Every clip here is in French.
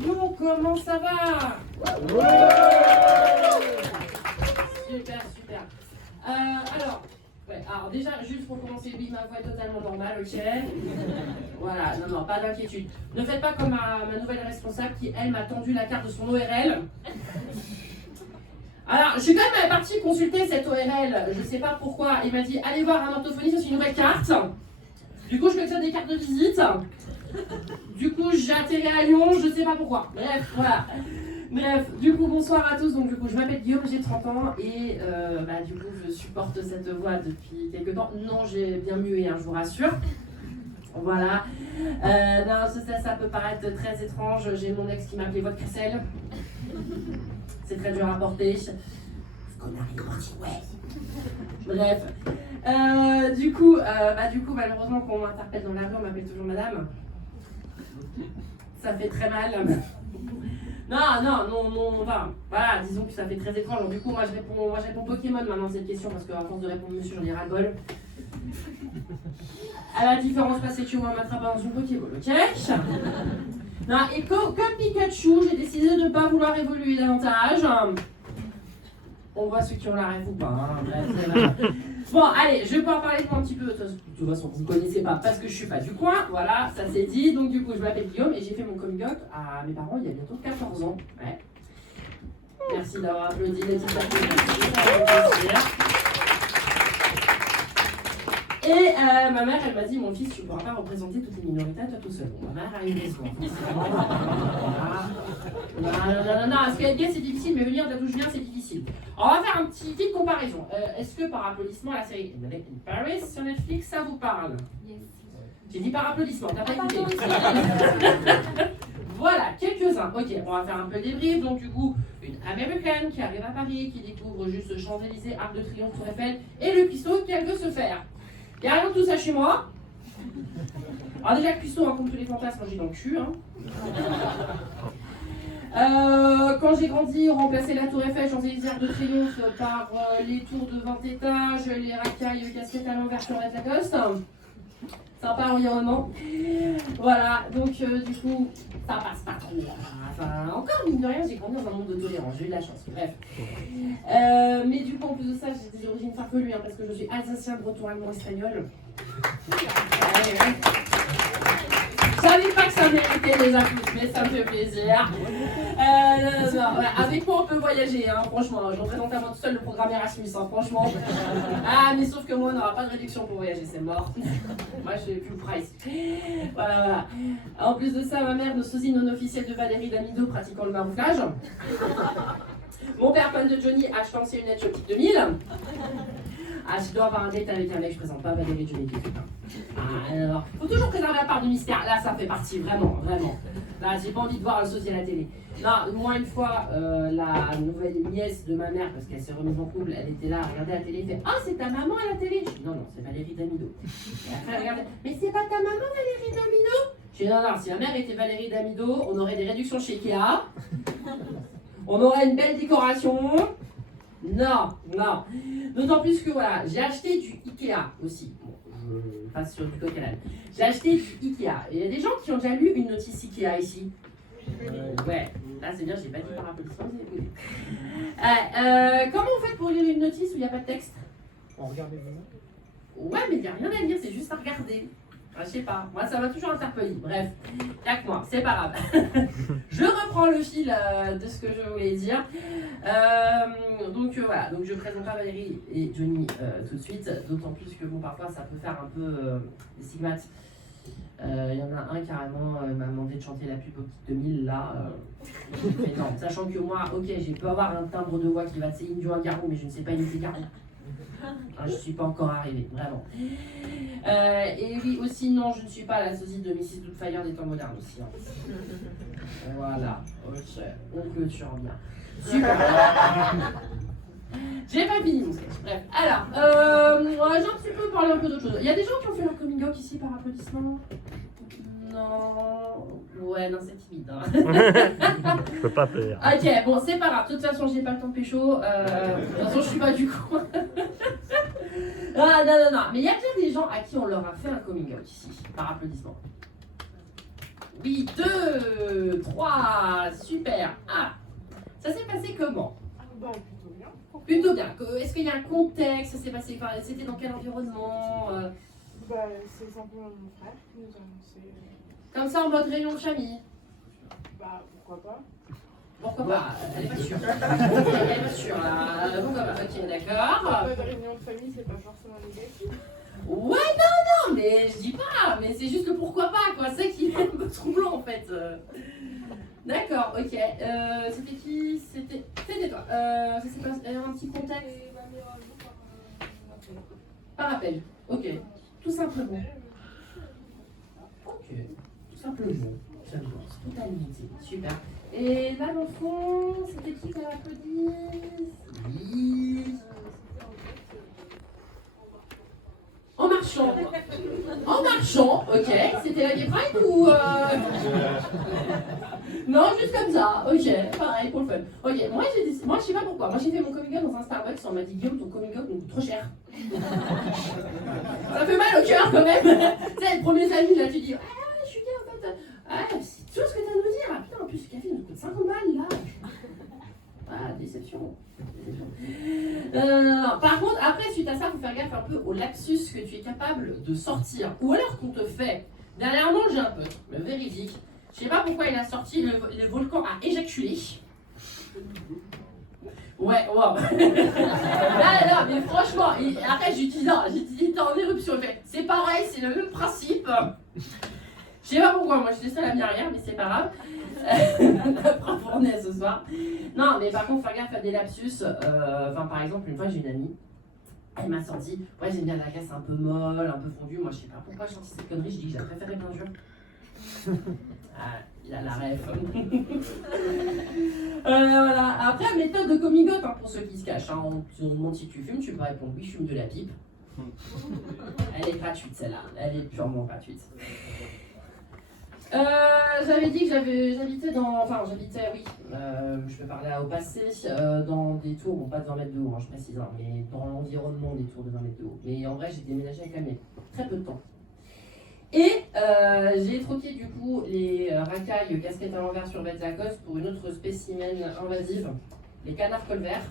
Bon, comment ça va? Super, super. Alors déjà, juste pour commencer, oui, ma voix est totalement normale, ok? Voilà, non, pas d'inquiétude. Ne faites pas comme ma nouvelle responsable qui, elle, m'a tendu la carte de son ORL. Alors, je suis quand même partie consulter cette ORL, je sais pas pourquoi. Il m'a dit, allez voir un orthophoniste, c'est une nouvelle carte. Du coup, je collectionne des cartes de visite. Du coup, j'ai atterri à Lyon, je sais pas pourquoi. Bref, voilà. Bref, du coup, bonsoir à tous. Donc, du coup, je m'appelle Guillaume, j'ai 30 ans et du coup, je supporte cette voix depuis quelques temps. Non, j'ai bien mué, hein, je vous rassure. Voilà. Non, ça peut paraître très étrange. J'ai mon ex qui m'a appelé votre Cressel. C'est très dur à porter. Ce connard est parti, ouais. Bref. Du coup, malheureusement, quand on m'interpelle dans la rue, on m'appelle toujours madame. Ça fait très mal. Non, enfin, voilà, disons que ça fait très étrange. Donc, du coup, moi je réponds Pokémon maintenant à cette question parce qu'à force de répondre monsieur, j'en ai ras-le-bol. À la différence, c'est que moi m'attrape dans une Pokéball, ok? Non, et comme Pikachu, j'ai décidé de ne pas vouloir évoluer davantage. On voit ceux qui ont la rêve ou pas, hein. Bref, bon, allez, je vais pouvoir parler de moi un petit peu. De toute façon, vous ne connaissez pas parce que je suis pas du coin. Voilà, ça c'est dit. Donc, du coup, je m'appelle Guillaume et j'ai fait mon coming out à mes parents il y a bientôt 14 ans. Ouais. Merci d'avoir applaudi les petites applaudissements. Et ma mère, elle m'a dit, mon fils, tu ne pourras pas représenter toutes les minorités à toi tout seul. Bon, ma mère a eu raison. Non, parce qu'être gay, c'est difficile, mais venir d'où je viens, c'est difficile. On va faire une petite comparaison. Est-ce que par applaudissement, la série Emily in Paris sur Netflix, ça vous parle? Yes. J'ai dit par applaudissement, t'as pas écouté. Voilà, quelques-uns. Ok, on va faire un peu le débrief. Donc, du coup, une américaine qui arrive à Paris, qui découvre juste Champs-Élysées, Arc de Triomphe, Tour Eiffel, et le cuistot qu'elle veut se faire. Il n'y a rien de tout ça chez moi. Alors déjà, le cuistot, hein, comme tous les fantasmes, moi j'ai dans le cul. Hein. Quand j'ai grandi, on remplaçait la Tour Eiffel, Champs-Élysées, Arc de Triomphe par les tours de 20 étages, les racailles, casquettes à l'envers sur Lacoste. Sympa environnement. Voilà, donc du coup, ça passe pas trop. Enfin, encore mine de rien, j'ai grandi dans un monde de tolérance, j'ai eu de la chance. Bref. Mais du coup, en plus de ça, j'ai des origines farfelues, hein, parce que je suis alsacien, breton, allemand, espagnol. Je savais pas que ça méritait des applaudissements, mais ça me fait plaisir. Avec moi, on peut voyager, hein, franchement. Je représente à moi tout seul le programme Erasmus, hein, franchement. Ah, mais sauf que moi, on n'aura pas de réduction pour voyager, c'est mort. Moi, je suis plus price. Voilà. En plus de ça, ma mère, nos sosie non officielle de Valérie Damido pratiquant le marouflage. Mon père, fan de Johnny, achetant ses lunettes Shopee 2000. Ah, je dois avoir un date avec un mec, je présente pas Valérie Johnny tout de suite. Alors, faut toujours préserver la part du mystère. Là, ça fait partie, vraiment. Là, j'ai pas envie de voir un sosie à la télé. Non, moi, une fois, la nouvelle nièce de ma mère, parce qu'elle s'est remise en couple, elle était là, à regarder la télé, elle fait « Ah, c'est ta maman à la télé ?» Je dis « Non, c'est Valérie Damido. » Et après, elle regardait « Mais c'est pas ta maman, Valérie Damido ?» Je dis « Non, si ma mère était Valérie Damido, on aurait des réductions chez Ikea. On aurait une belle décoration. » Non. D'autant plus que voilà, j'ai acheté du Ikea aussi. Bon, je passe sur du coq à l'âne. J'ai acheté du Ikea. Et il y a des gens qui ont déjà lu une notice Ikea ici. Ouais, là c'est bien, j'ai pas dit par applaudissement, vous écoutez. Comment vous faites pour lire une notice où il n'y a pas de texte? On regarde les vidéos. Ouais, mais il n'y a rien à lire, c'est juste à regarder. Je sais pas, moi ça m'a toujours interpellé. Bref, y'a que moi, c'est pas grave. Je reprends le fil de ce que je voulais dire. Donc voilà, donc je présente pas Valérie et Johnny tout de suite, d'autant plus que bon, parfois ça peut faire un peu des stigmates. Il y en a un carrément m'a demandé de chanter la pub au Kit 2000 là. Mais non, sachant que moi, ok, j'ai pu avoir un timbre de voix qui va de Céline Dion à Garou, mais je ne sais pas imiter Garou. Je ne suis pas encore arrivée, vraiment. Et oui, aussi, non, je ne suis pas la sosie de Mrs. Doubtfire des temps modernes aussi. Hein. Voilà, ok, on clôture bien. Super. J'ai pas fini mon sketch. Bref, alors, j'ai un petit peu parlé un peu d'autre chose. Il y a des gens qui ont fait leur coming out ici par applaudissement? Non. Ouais, non, c'est timide. Hein. Je peux pas faire. Ok, bon, c'est pas grave. De toute façon, j'ai pas le temps de pécho. De toute façon, je suis pas du coin. Non. Mais il y a bien des gens à qui on leur a fait un coming out ici, par applaudissement. Oui, 2, 3, super. Ah, ça s'est passé comment? Bon, plutôt bien. Plutôt bien. Est-ce qu'il y a un contexte? Ça s'est passé, enfin, c'était dans quel environnement? Bah, c'est simplement mon frère qui nous a annoncé. Comme ça, en mode réunion de famille? Bah, pourquoi pas. Pourquoi pas? Elle est pas sûre. Elle est pas sûre, là. Pourquoi pas? Ok, d'accord. Pas de réunion de famille, c'est pas forcément négatif. Ouais, non, mais je dis pas, mais c'est juste le pourquoi pas, quoi. C'est ça qui est un peu troublant, en fait. D'accord, ok. C'était qui? C'était toi. Ça s'est passé un petit contexte Et ma meilleure amie par appel. par appel. Ok, tout simplement. Ok, tout simplement. Ça me lance. Tout à l'unité. Super. Et là, dans le fond, c'était qui qui a applaudi? Oui. En marchant. En marchant, ok. C'était la Gay Pride ou Non, juste comme ça. Ok, pareil pour le fun. Ok, moi je sais pas pourquoi. Moi j'ai fait mon coming out dans un Starbucks. On m'a dit Guillaume, ton coming out coûte trop cher. Ça fait mal au cœur quand même. Tu sais, les premiers amis là, tu dis je suis gay en fait. Ah, c'est tout ce que t'as à nous dire. Ah, putain, en plus, ce café nous coûte 50 balles là. Ah, déception. Par contre, après, suite à ça, il faut faire gaffe un peu au lapsus que tu es capable de sortir. Ou alors qu'on te fait. Dernièrement, j'ai un pote, mais véridique. Je sais pas pourquoi il a sorti le volcan a éjaculé. Ouais, wow. Non, mais franchement, après, j'ai dit non, j'ai dit t'es en éruption. Il fait, c'est pareil, c'est le même principe. Je sais pas pourquoi, moi je suis seule à bien rien, mais c'est pas grave. La prof fournait ce soir. Non, mais par contre, faire gaffe à des lapsus. Enfin, par exemple, une fois, j'ai une amie, elle m'a sorti. Ouais, j'aime bien la glace un peu molle, un peu fondue. Moi, je sais pas pourquoi j'ai sorti cette connerie. Je dis que je la préférais bien dure. Ah, il a la ref. Voilà. Après, méthode de coming out hein, pour ceux qui se cachent. Hein. On demande si tu fumes, tu peux répondre oui, je fume de la pipe. Elle est gratuite celle-là. Elle est purement gratuite. J'avais dit que j'habitais dans. Enfin, j'habitais, oui, je peux parler au passé, dans des tours, bon, pas de 20 mètres de haut, hein, je précise, hein, mais dans l'environnement des tours de 20 mètres de haut. Mais en vrai, j'ai déménagé quand même il y a très peu de temps. Et j'ai troqué du coup les racailles casquettes à l'envers sur bêtes Lacoste pour une autre spécimen invasive, les canards colverts.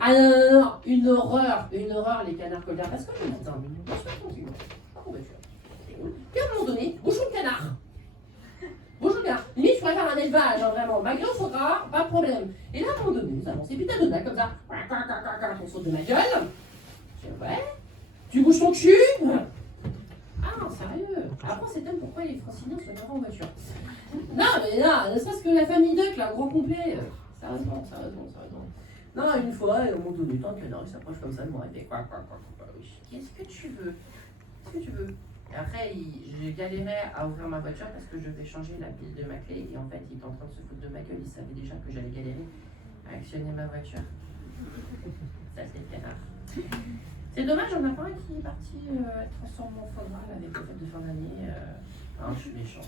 Ah non, une horreur, les canards colverts. Parce que le matin, je suis pas tranquille. Puis à un moment donné, bouchon de canard. Bouchon de canard. Limite, je pourrais faire un élevage, hein, vraiment. Malgré au foie gras, pas de problème. Et là, à un moment donné, nous avons ces putains de dagues comme ça. On saute de ma gueule. Je dis, ouais. Tu bouges ton cul. Ah, sérieux. Après, c'est même pourquoi les franciliens se mettent en voiture. Non, mais là, ne serait-ce que la famille Duck, là, au grand complet. Sérieusement. Non, une fois, à un moment donné, tant que non, il s'approche comme ça de moi, il fait quoi. Oui. Qu'est-ce que tu veux? Et après, j'ai galéré à ouvrir ma voiture parce que je vais changer la pile de ma clé. Et en fait, il était en train de se foutre de ma gueule. Il savait déjà que j'allais galérer à actionner ma voiture. Ça, c'est canard. C'est dommage, on a pas un qui est parti être transformé en foie gras avec le fête de fin d'année. Je suis méchant.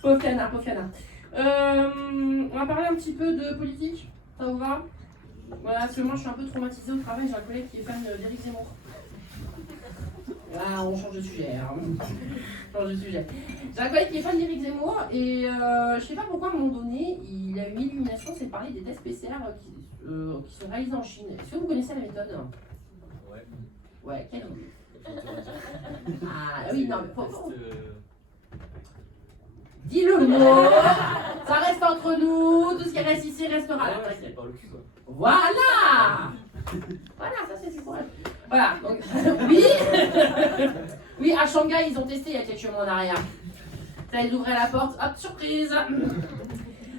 Pauvre canard. On va parler un petit peu de politique. Ça vous va? Voilà, parce que moi, je suis un peu traumatisée au travail. J'ai un collègue qui est fan d'Éric Zemmour. Ah, on change de sujet. J'ai un collègue qui est fan d'Éric Zemmour et je sais pas pourquoi à un moment donné, il a eu une illumination, c'est de parler des tests PCR qui sont réalisés en Chine. Est-ce que vous connaissez la méthode? Ouais. Ouais, quelle idée? Ah oui, non, mais dis le mot. Ça reste entre nous, tout ce qui reste ici restera là. C'est par le cul, quoi. Voilà, ça c'est du courage. Voilà, donc oui. Oui, à Shanghai, ils ont testé il y a quelques mois en arrière. Ça, ils ouvraient la porte, hop, surprise.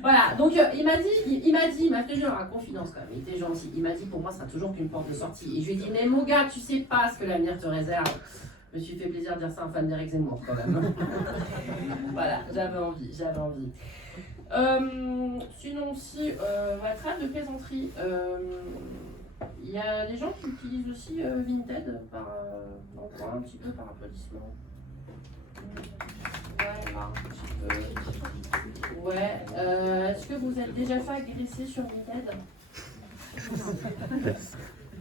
Voilà, donc il m'a fait genre à confidence quand même, il était gentil. Il m'a dit pour moi, ça sera toujours qu'une porte de sortie. Et je lui ai dit, mais mon gars, tu sais pas ce que l'avenir te réserve. Je me suis fait plaisir de dire ça à un fan d'Éric Zemmour quand même. Voilà, j'avais envie. Sinon aussi, trêve de plaisanterie. Il y a des gens qui utilisent aussi Vinted un petit peu par applaudissement. Voilà, un petit peu. Ouais. Est-ce que vous êtes déjà fait agresser sur Vinted?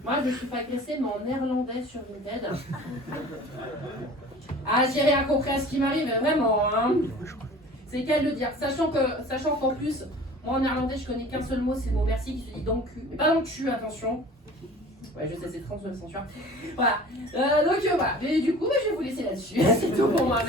Moi, je me suis fait agresser, mais en néerlandais sur Vinted. Ah, j'ai rien compris à ce qui m'arrive, vraiment, hein. C'est qu'à le dire, sachant qu'en plus, moi en néerlandais, je connais qu'un seul mot, c'est le mot merci qui se dit dans le cul. Mais pas dans le cul, attention. Ouais, je sais, c'est 30 censure. Voilà. Donc voilà. Mais du coup, je vais vous laisser là-dessus. C'est tout pour moi.